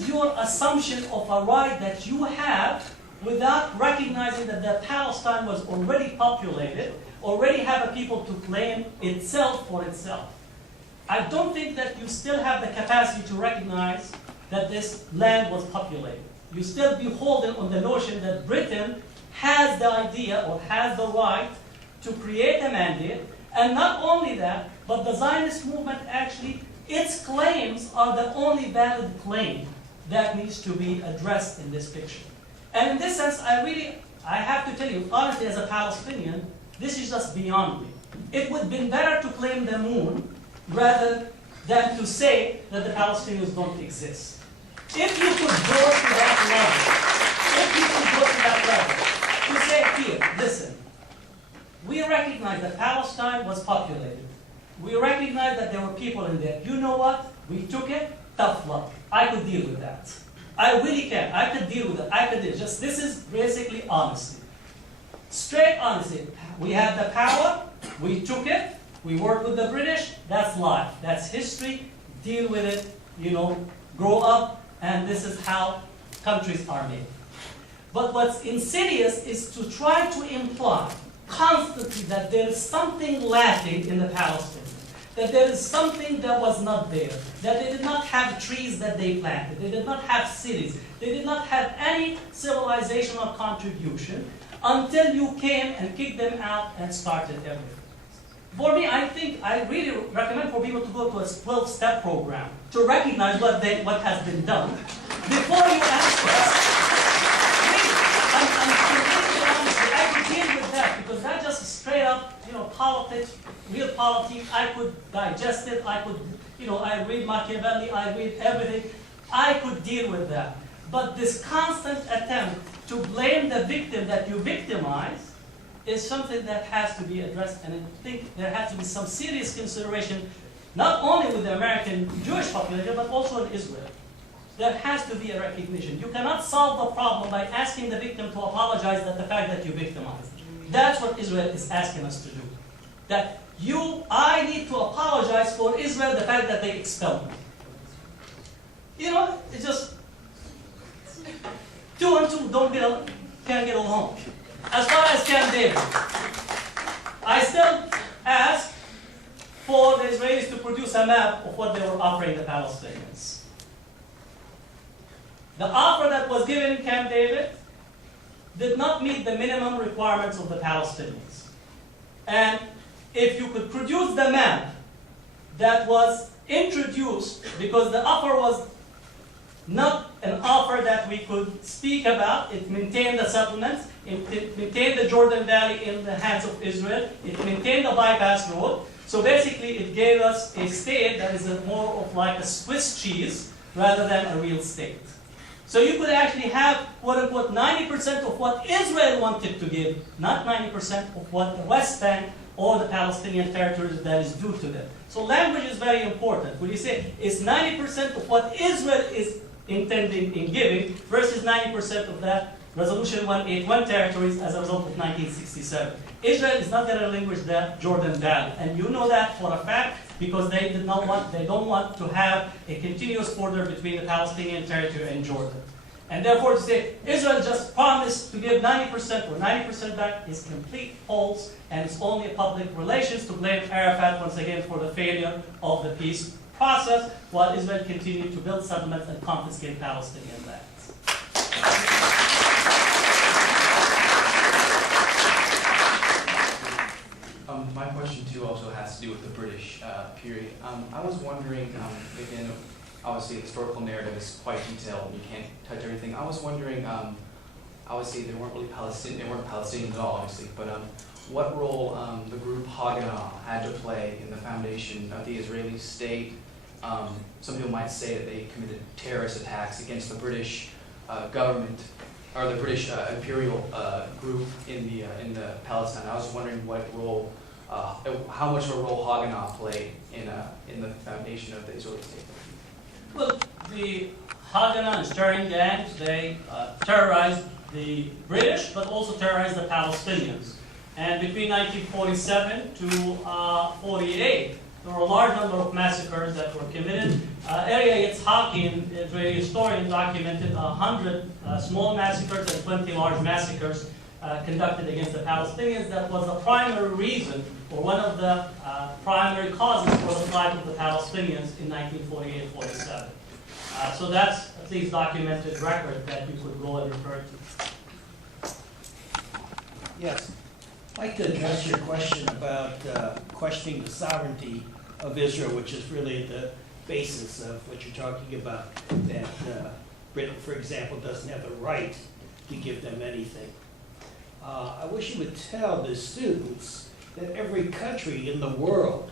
is your assumption of a right that you have without recognizing that the Palestine was already populated, already have a people to claim itself for itself. I don't think that you still have the capacity to recognize that this land was populated. You still beholden on the notion that Britain has the idea or has the right to create a mandate, and not only that, but the Zionist movement actually, its claims are the only valid claim that needs to be addressed in this picture. And in this sense, I have to tell you, honestly, as a Palestinian, this is just beyond me. It would have been better to claim the moon rather than to say that the Palestinians don't exist. If you could go to that level, to say here, listen, we recognize that Palestine was populated. We recognize that there were people in there. You know what? We took it, tough luck. I could deal with that. I really can. I could deal with it. I could deal. Just this is basically honesty. Straight honesty. We had the power. We took it. We worked with the British. That's life. That's history. Deal with it. You know, grow up. And this is how countries are made. But what's insidious is to try to imply constantly that there is something lacking in the Palestinians. That there is something that was not there, that they did not have trees that they planted, they did not have cities, they did not have any civilizational contribution until you came and kicked them out and started everything. For me, I think I really recommend for people to go to a 12-step program to recognize what has been done before you ask us. I'm completely honest, I could deal with that because that's just straight up, politics, real politics. I could digest it. I could, I read Machiavelli. I read everything. I could deal with that. But this constant attempt to blame the victim that you victimize is something that has to be addressed. And I think there has to be some serious consideration, not only with the American Jewish population, but also in Israel. There has to be a recognition. You cannot solve the problem by asking the victim to apologize for the fact that you victimized. That's what Israel is asking us to do. That I need to apologize for Israel the fact that they expelled me. It's just 2 and 2 can't get along. As far as Camp David, I still ask for the Israelis to produce a map of what they were offering the Palestinians. The offer that was given in Camp David did not meet the minimum requirements of the Palestinians. And if you could produce the map that was introduced, because the offer was not an offer that we could speak about, it maintained the settlements, it maintained the Jordan Valley in the hands of Israel, it maintained the bypass road. So basically it gave us a state that is more of like a Swiss cheese rather than a real state. So you could actually have, quote-unquote, 90% of what Israel wanted to give, not 90% of what the West Bank or the Palestinian territories that is due to them. So language is very important. When you say it's 90% of what Israel is intending in giving versus 90% of that Resolution 181 territories as a result of 1967. Israel is not going to relinquish the Jordan Valley. And you know that for a fact because they don't want to have a continuous border between the Palestinian territory and Jordan. And therefore to say Israel just promised to give 90% or 90% back is complete false, and it's only a public relations to blame Arafat once again for the failure of the peace process, while Israel continued to build settlements and confiscate Palestinian lands. My question too also has to do with the British period. I was wondering, again, obviously the historical narrative is quite detailed and you can't touch everything. I was wondering, obviously they weren't Palestinians at all, obviously, but what role the group Haganah had to play in the foundation of the Israeli state. Some people might say that they committed terrorist attacks against the British government or the British imperial group in the Palestine. I was wondering what role, how much of a role Haganah played in the foundation of the Israeli state. Well, the Haganah and stirring gangs, they terrorized the British, but also terrorized the Palestinians. And between 1947 to 48, there were a large number of massacres that were committed. Area Yitzhaki, an Israeli historian, documented 100 small massacres and 20 large massacres conducted against the Palestinians. That was the primary reason, or one of the primary causes for the flight of the Palestinians in 1948-47. So that's at least documented record that you could go and refer to. Yes. I'd like to address your question about questioning the sovereignty of Israel, which is really the basis of what you're talking about, that Britain, for example, doesn't have the right to give them anything. I wish you would tell the students that every country in the world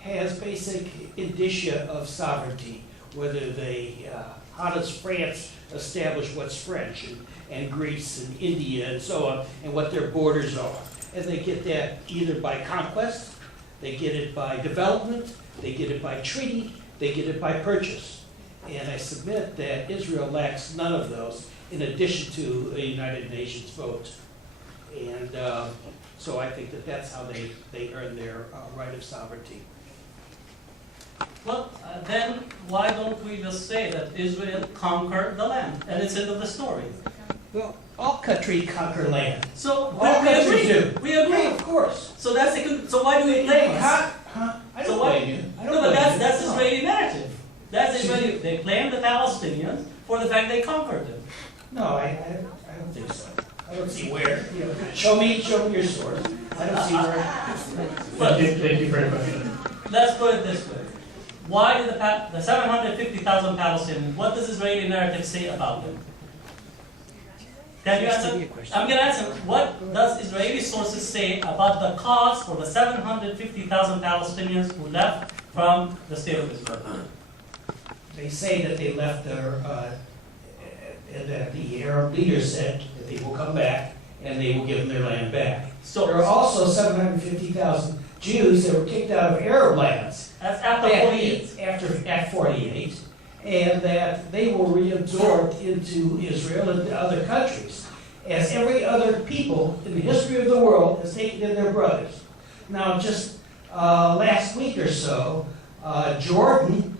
has basic indicia of sovereignty, whether they, how does France establish what's French, and Greece and India and so on, and what their borders are. And they get that either by conquest, they get it by development, they get it by treaty, they get it by purchase. And I submit that Israel lacks none of those in addition to a United Nations vote. And so I think that that's how they earn their right of sovereignty. Well, then why don't we just say that Israel conquered the land, and it's end of the story? Well, all countries conquer land. So All we countries agree. do. We agree. Yeah, of course. So that's the, so why do we blame us? I So don't why- blame you. I don't No, but blame you. that's No. Israeli narrative. That's Israeli. They blame the Palestinians for the fact they conquered them. No, I don't think so. I don't see where. You know, show me your source. I don't see where. But Thank you for your question. let's put it this way. Why did the 750,000 Palestinians, what does Israeli narrative say about them? Can you answer? I'm going to answer. What does Israeli sources say about the cause for the 750,000 Palestinians who left from the state of Israel? They say that they left their, that the Arab leaders said that they will come back and they will give them their land back. So There are also 750,000 Jews that were kicked out of Arab lands. that's after 48. At 48, and that they were reabsorbed into Israel and other countries, as every other people in the history of the world has taken in their brothers. Now, just last week or so, Jordan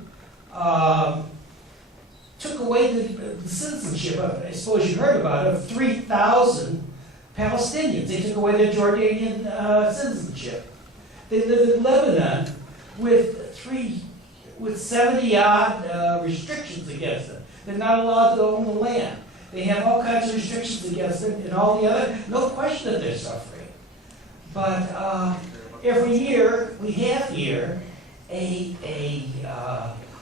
took away the citizenship, I suppose you heard about it, of 3,000 Palestinians. They took away their Jordanian citizenship. They live in Lebanon with 70-odd restrictions against them. They're not allowed to own the land. They have all kinds of restrictions against them and all the other, no question that they're suffering. But every year, we have here a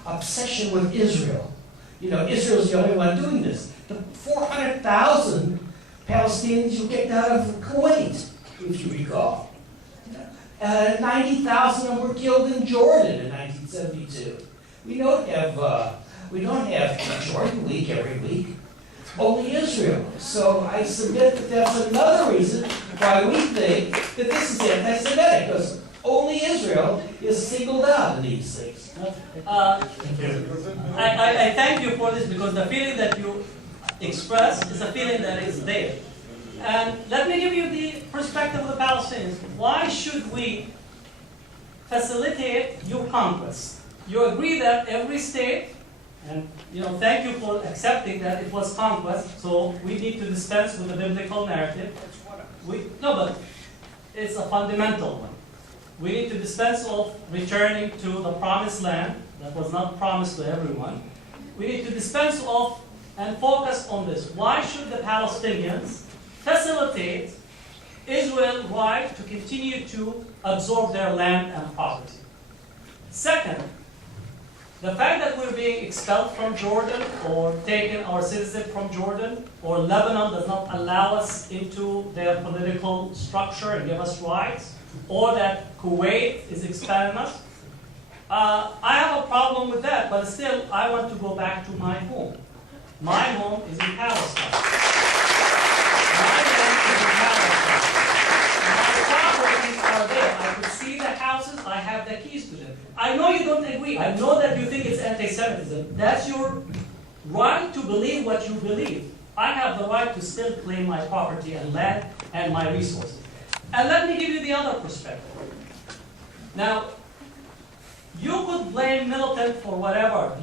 obsession with Israel. You know, Israel's the only one doing this. The 400,000 Palestinians who kicked out of Kuwait, if you recall. 90,000 of them were killed in Jordan in 1972. We don't have Jordan week every week, only Israel. So I submit that that's another reason why we think that this is anti-Semitic, because only Israel is singled out in these things. Thank you. I thank you for this because the feeling that you express is a feeling that is there. And let me give you the perspective of the Palestinians. Why should we facilitate your conquest? You agree that every state, and thank you for accepting that it was conquest, so we need to dispense with the biblical narrative. No, but it's a fundamental one. We need to dispense of returning to the promised land that was not promised to everyone. We need to dispense of and focus on this. Why should the Palestinians facilitate Israel's right to continue to absorb their land and property? Second, the fact that we're being expelled from Jordan or taking our citizenship from Jordan, or Lebanon does not allow us into their political structure and give us rights, or that Kuwait is expelling us, I have a problem with that, but still I want to go back to my home. My home is in Palestine. My home is in Palestine. My properties are there. I could see the houses. I have the keys to them. I know you don't agree. I know that you think it's anti-Semitism. That's your right to believe what you believe. I have the right to still claim my property and land and my resources. And let me give you the other perspective. Now, You could blame militant for whatever.